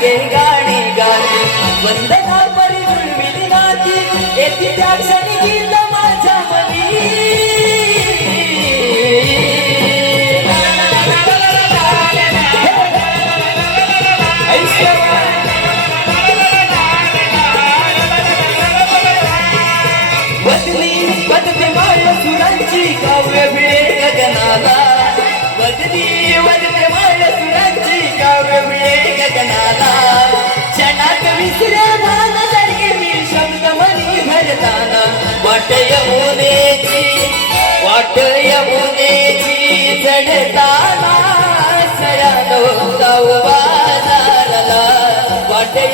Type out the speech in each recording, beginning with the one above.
मागे गाणे गाते. वंदना परी जुळविली नाती. येथे त्या क्षणी गीत माझ्या मनी बदली बदली माय सुरांची काव्य भिळे गगनाला. बदली बदली माय सुरांची काव्य मिळे गगनाला.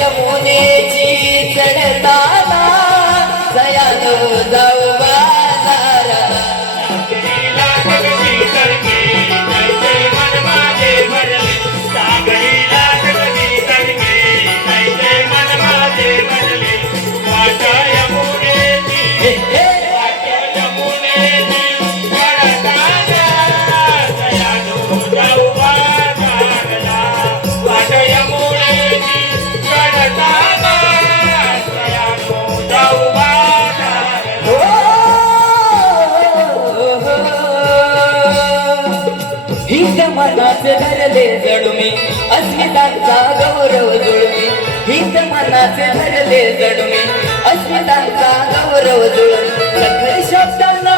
यमुनेची चढताना सयानो जाऊ बाजारला हिंद मनाचे धरले जडुमी अस्मितांचा गौरव जुळमी. हिंद मनाचे धरले जडुमी अस्मितांचा गौरव जुळमी. सगळे शब्दांना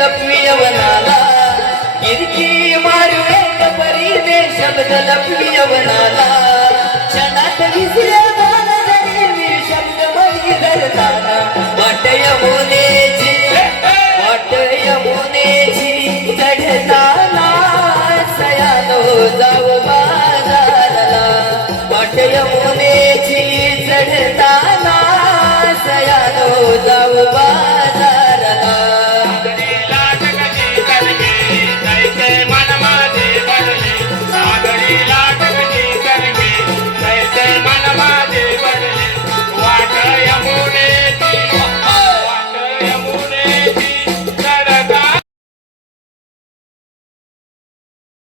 लपवियवनाला. गिरकी मारुवेत परी दे शब्द लपवियवनाला. क्षणात विसरे गाणं जरी मी शब्द मयी धरताना वाट यमुनेची वाट यमुनेची चढताना सयानो जाव बाजाराला. वाट यमुनेची चढताना सयानो जाव बाजाराला.